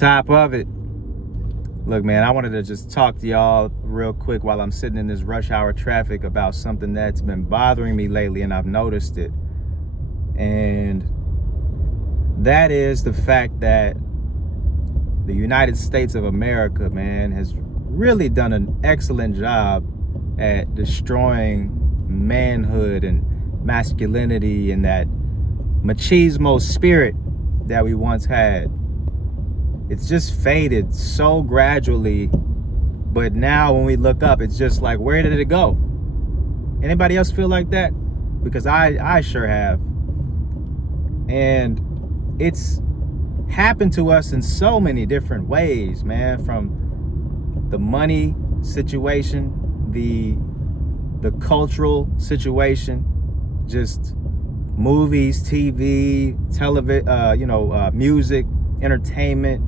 top of it. Look, man, I wanted to just talk to y'all real quick while I'm sitting in this rush hour traffic about something that's been bothering me lately, and I've noticed it. And that is the fact that the United States of America, man, has really done an excellent job at destroying manhood and masculinity and that machismo spirit that we once had. It's just faded so gradually, but now when we look up, it's just like, where did it go? Anybody else feel like that? Because I sure have. And it's happened to us in so many different ways, man, from the money situation, the cultural situation, just movies, TV, television, music, entertainment,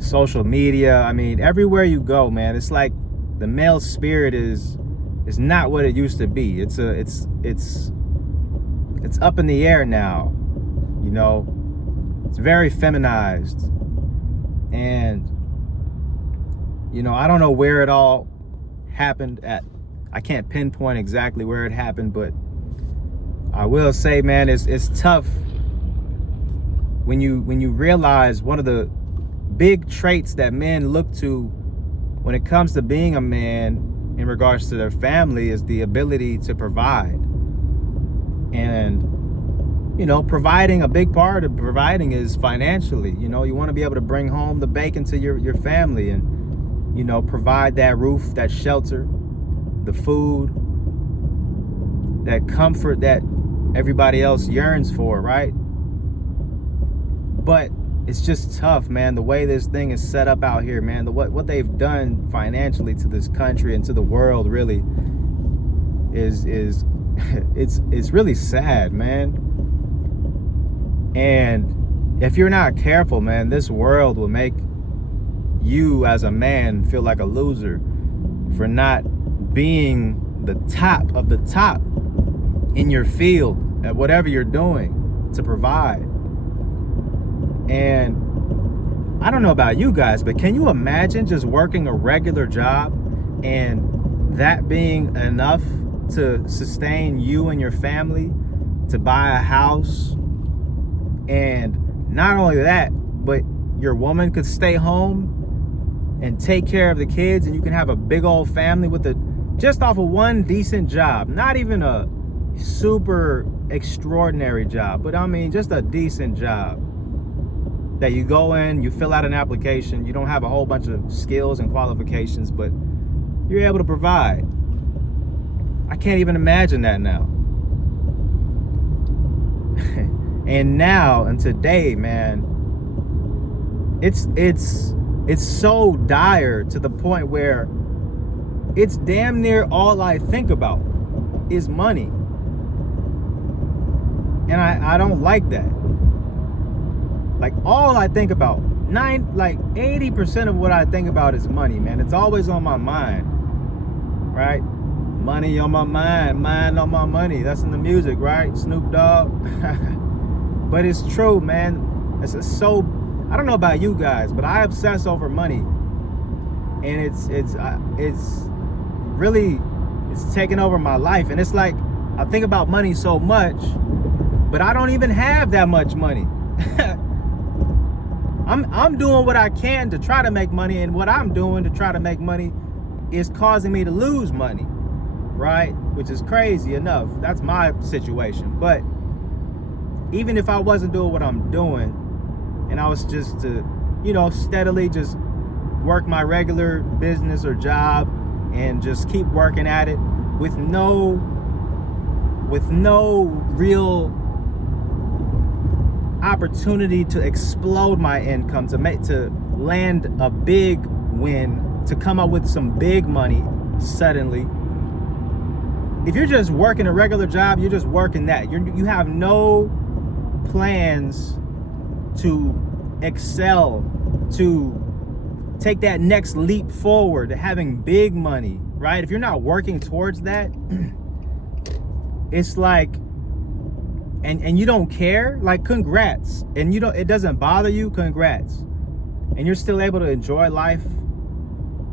social media. I mean, everywhere you go, man, it's like the male spirit is not what it used to be. It's up in the air now, you know. It's very feminized. And you know, I don't know where it all happened at. I can't pinpoint exactly where it happened, but I will say, man, it's tough when you realize one of the big traits that men look to when it comes to being a man in regards to their family is the ability to provide. And you know, providing, a big part of providing is financially. You know, you want to be able to bring home the bacon to your family and, you know, provide that roof, that shelter, the food, that comfort that everybody else yearns for, right? But it's just tough, man, the way this thing is set up out here, man. What they've done financially to this country and to the world really is it's really sad, man. And if you're not careful, man, this world will make you as a man feel like a loser for not being the top of the top in your field at whatever you're doing to provide. And I don't know about you guys, but can you imagine just working a regular job and that being enough to sustain you and your family, to buy a house? And not only that, but your woman could stay home and take care of the kids, and you can have a big old family with just off of one decent job. Not even a super extraordinary job, but I mean just a decent job that you go in, you fill out an application, you don't have a whole bunch of skills and qualifications, but you're able to provide. I can't even imagine that now. And now and today, man, it's so dire to the point where it's damn near all I think about is money. And I don't like that. Like, all I think about, 80% of what I think about is money, man. It's always on my mind, right? Money on my mind, mind on my money. That's in the music, right? Snoop Dogg. But it's true, man. It's so, I don't know about you guys, but I obsess over money, and it's really taken over my life. And it's like, I think about money so much, but I don't even have that much money. I'm doing what I can to try to make money, and what I'm doing to try to make money is causing me to lose money, right? Which is crazy enough. That's my situation. But even if I wasn't doing what I'm doing, and I was just to, you know, steadily just work my regular business or job and just keep working at it with no real opportunity to explode my income, to land a big win, to come up with some big money suddenly. If you're just working a regular job, you're just working that. You have no plans to excel, to take that next leap forward to having big money, right? If you're not working towards that, it's like and you don't care, like, congrats. And it doesn't bother you, congrats. And you're still able to enjoy life,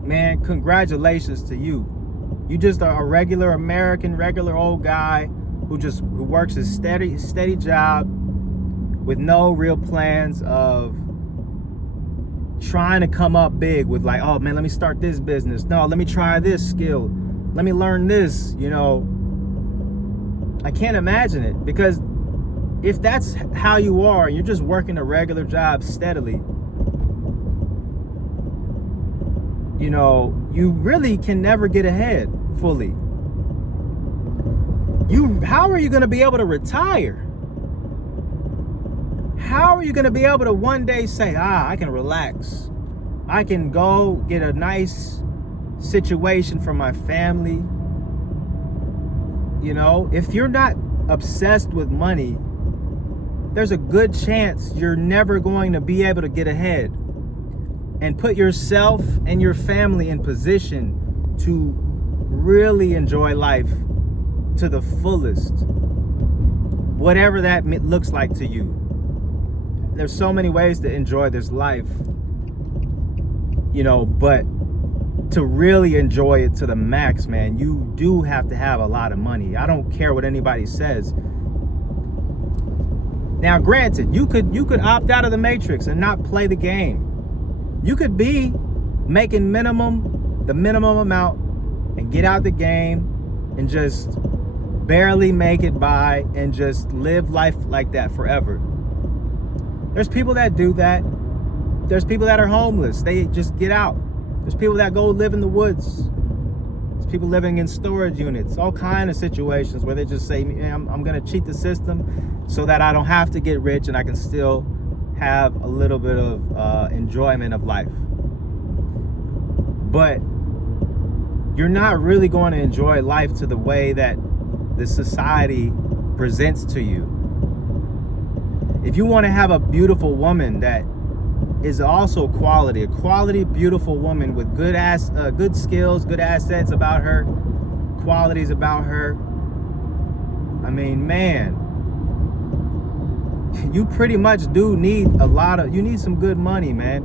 man, congratulations to you. You just are a regular American, regular old guy who works a steady job with no real plans of trying to come up big with, like, oh man, let me start this business. No, let me try this skill. Let me learn this, I can't imagine it, because if that's how you are, you're just working a regular job steadily, you really can never get ahead fully. How are you going to be able to retire? How are you going to be able to one day say, I can relax. I can go get a nice situation for my family. If you're not obsessed with money, there's a good chance you're never going to be able to get ahead and put yourself and your family in position to really enjoy life to the fullest, whatever that looks like to you. There's so many ways to enjoy this life, but to really enjoy it to the max, man, you do have to have a lot of money. I don't care what anybody says. Now, granted, you could opt out of the matrix and not play the game. You could be making the minimum amount, and get out the game and just barely make it by and just live life like that forever. There's people that do that. There's people that are homeless. They just get out. There's people that go live in the woods. There's people living in storage units. All kind of situations where they just say, I'm going to cheat the system so that I don't have to get rich and I can still have a little bit of enjoyment of life. But you're not really going to enjoy life to the way that the society presents to you. If you want to have a beautiful woman that is also a quality beautiful woman with good skills, good assets about her, qualities about her, I mean, man, you pretty much do need you need some good money, man.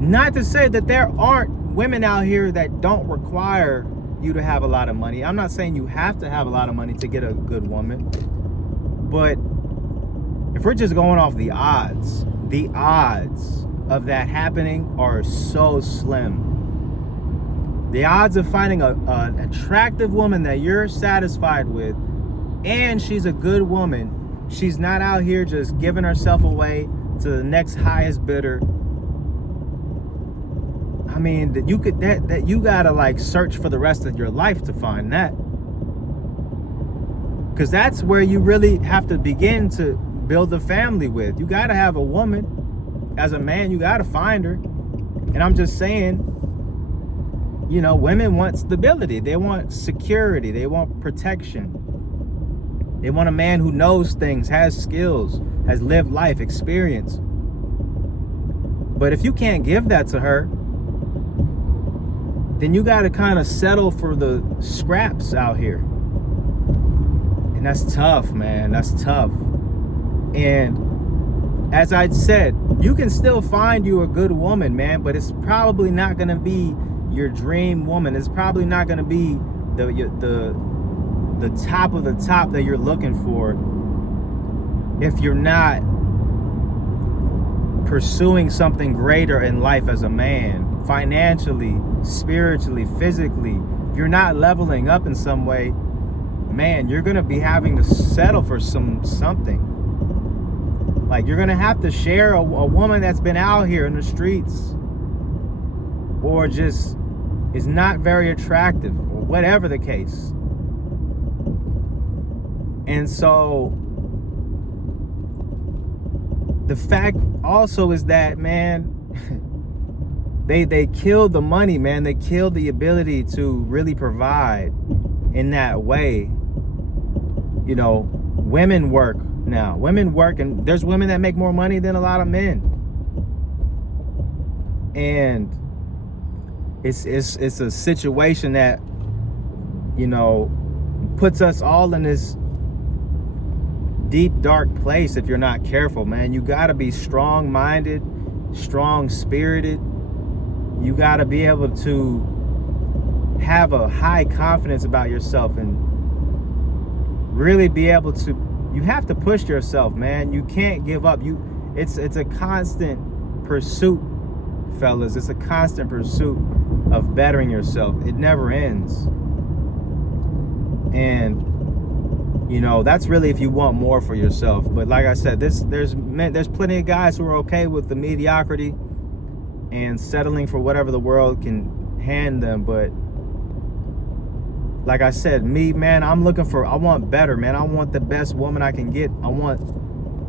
Not to say that there aren't women out here that don't require you to have a lot of money. I'm not saying you have to have a lot of money to get a good woman. But if we're just going off the odds of that happening are so slim. The odds of finding an attractive woman that you're satisfied with, and she's a good woman, she's not out here just giving herself away to the next highest bidder. I mean, that you gotta like search for the rest of your life to find that, because that's where you really have to begin to build a family with. You gotta have a woman. As a man, you gotta find her. And I'm just saying, women want stability. They want security. They want protection. They want a man who knows things, has skills, has lived life, experience. But if you can't give that to her, then you got to kind of settle for the scraps out here. And that's tough, man. That's tough. And as I said, you can still find you a good woman, man, but it's probably not going to be your dream woman. It's probably not going to be the top of the top that you're looking for if you're not pursuing something greater in life as a man. Financially, spiritually, physically, if you're not leveling up in some way, man, you're gonna be having to settle for something. Like, you're gonna have to share a woman that's been out here in the streets, or just is not very attractive, or whatever the case. And so the fact also is that, man, They killed the money, man. They killed the ability to really provide in that way. Women work now. Women work, and there's women that make more money than a lot of men. And it's a situation that, puts us all in this deep, dark place if you're not careful, man. You got to be strong-minded, strong-spirited. You got to be able to have a high confidence about yourself and really be able to, you have to push yourself, man. You can't give up. It's a constant pursuit, fellas. It's a constant pursuit of bettering yourself. It never ends. And you know, that's really if you want more for yourself. But like I said, there's plenty of guys who are okay with the mediocrity and settling for whatever the world can hand them. But like I said, me, man, I want better, man. I want the best woman I can get. I want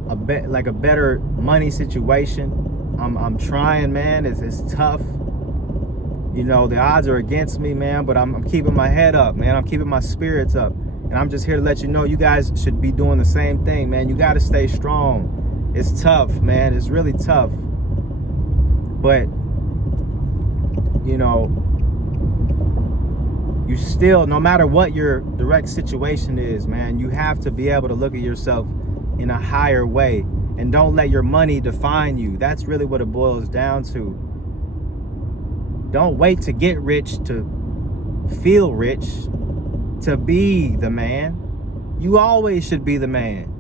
a better money situation. I'm trying, man. It's tough. You know, the odds are against me, man, but I'm keeping my head up, man. I'm keeping my spirits up. And I'm just here to let you know you guys should be doing the same thing, man. You got to stay strong. It's tough, man. It's really tough. But, you know, you still, no matter what your direct situation is, man, you have to be able to look at yourself in a higher way. And don't let your money define you. That's really what it boils down to. Don't wait to get rich to feel rich. To be the man. You always should be the man.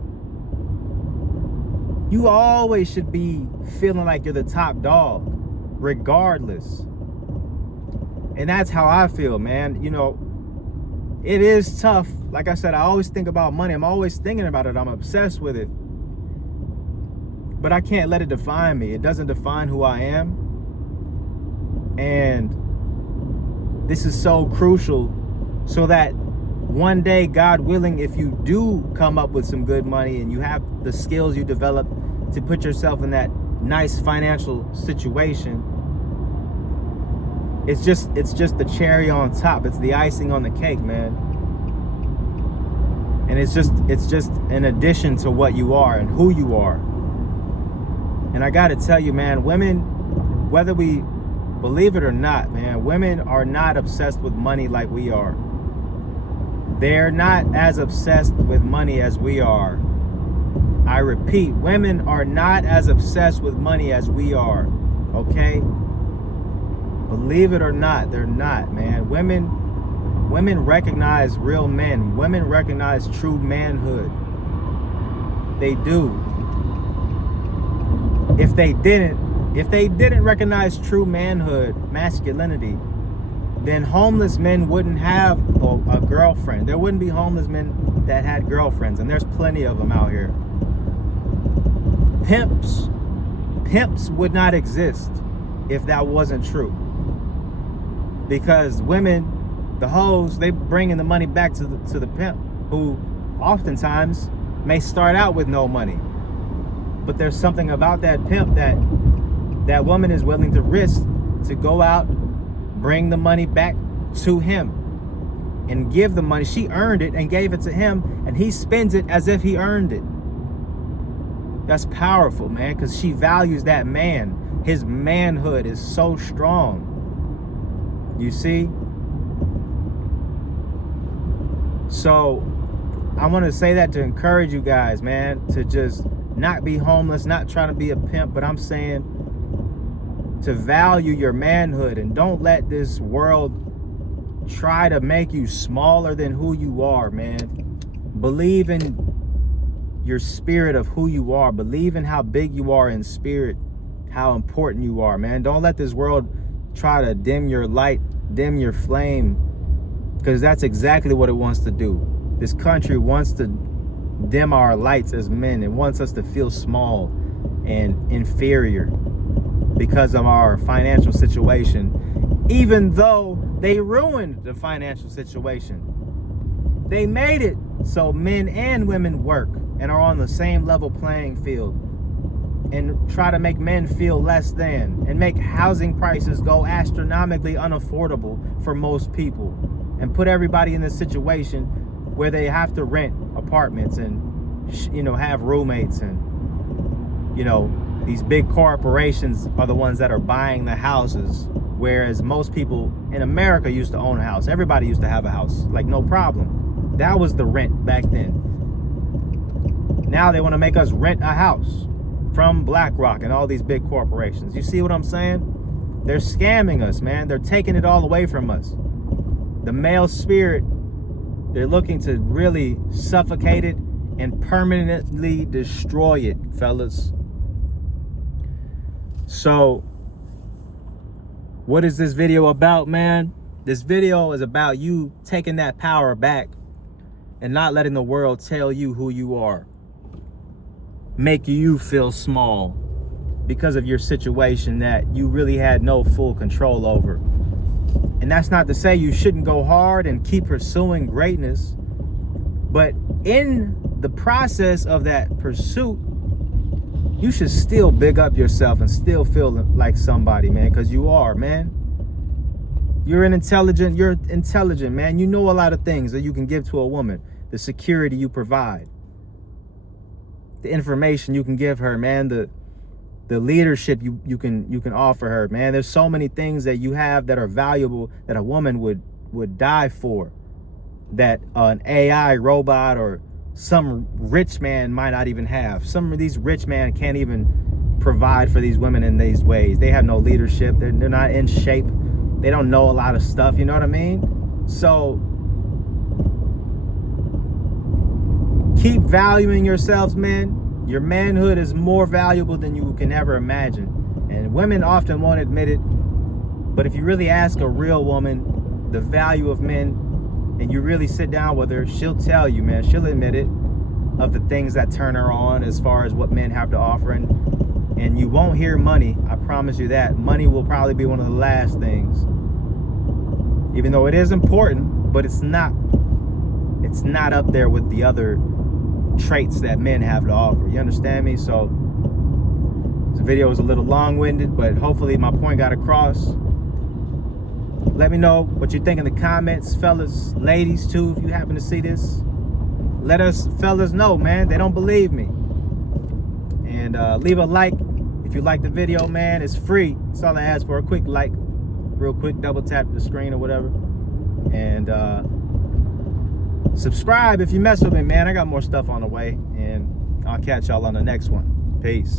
You always should be feeling like you're the top dog, regardless. And that's how I feel, man. You know, it is tough. Like I said, I always think about money. I'm always thinking about it. I'm obsessed with it. But I can't let it define me. It doesn't define who I am. And this is so crucial so that one day, God willing, if you do come up with some good money and you have the skills you develop to put yourself in that nice financial situation, it's just the cherry on top. It's the icing on the cake, man. And it's just an addition to what you are and who you are. And I gotta tell you, man, women, whether we believe it or not, man, women are not obsessed with money like we are. They're not as obsessed with money as we are. I repeat, women are not as obsessed with money as we are, okay? Believe it or not, they're not, man. Women recognize real men. Women recognize true manhood. They do. If they didn't recognize true manhood, masculinity, then homeless men wouldn't have a girlfriend. There wouldn't be homeless men that had girlfriends, and there's plenty of them out here. Pimps would not exist if that wasn't true. Because women, the hoes, they bringing the money back to the pimp, who oftentimes may start out with no money. But there's something about that pimp that woman is willing to risk to go out, bring the money back to him and give the money. She earned it and gave it to him, and he spends it as if he earned it. That's powerful, man, because she values that man. His manhood is so strong. You see? So I want to say that to encourage you guys, man, to just not be homeless, not trying to be a pimp, but I'm saying to value your manhood, and don't let this world try to make you smaller than who you are, man. Believe in your spirit of who you are. Believe in how big you are in spirit, how important you are, man. Don't let this world try to dim your light, dim your flame, because that's exactly what it wants to do. This country wants to dim our lights as men. It wants us to feel small and inferior because of our financial situation, even though they ruined the financial situation. They made it so men and women work and are on the same level playing field, and try to make men feel less than, and make housing prices go astronomically unaffordable for most people, and put everybody in this situation where they have to rent apartments and, you know, have roommates, and, you know, these big corporations are the ones that are buying the houses, whereas most people in America used to own a house. Everybody used to have a house, like no problem. That was the rent back then. Now they want to make us rent a house from BlackRock and all these big corporations. You see what I'm saying? They're scamming us, man. They're taking it all away from us. The male spirit, they're looking to really suffocate it and permanently destroy it, fellas. So, what is this video about, man? This video is about you taking that power back and not letting the world tell you who you are. Make you feel small because of your situation that you really had no full control over. And that's not to say you shouldn't go hard and keep pursuing greatness, but in the process of that pursuit, you should still big up yourself and still feel like somebody, man, because you are, man. You're intelligent, man. You know a lot of things that you can give to a woman. The security you provide, the information you can give her, man, the leadership you can offer her, man. There's so many things that you have that are valuable that a woman would die for, that an AI robot or some rich man might not even have. Some of these rich men can't even provide for these women in these ways. They have no leadership. They're not in shape. They don't know a lot of stuff. You know what I mean? So keep valuing yourselves, man. Your manhood is more valuable than you can ever imagine. And women often won't admit it. But if you really ask a real woman the value of men, and you really sit down with her, she'll tell you, man. She'll admit it, of the things that turn her on as far as what men have to offer. And you won't hear money. I promise you that. Money will probably be one of the last things. Even though it is important, but it's not up there with the other traits that men have to offer. You understand me? So this video was a little long-winded, but hopefully my point got across. Let me know what you think in the comments, fellas, ladies too, if you happen to see this. Let us fellas know, man. They don't believe me. And leave a like if you like the video, man. It's free. That's all I ask for. A quick like, real quick, double tap the screen or whatever. And subscribe if you mess with me, man. I got more stuff on the way. And I'll catch y'all on the next one. Peace.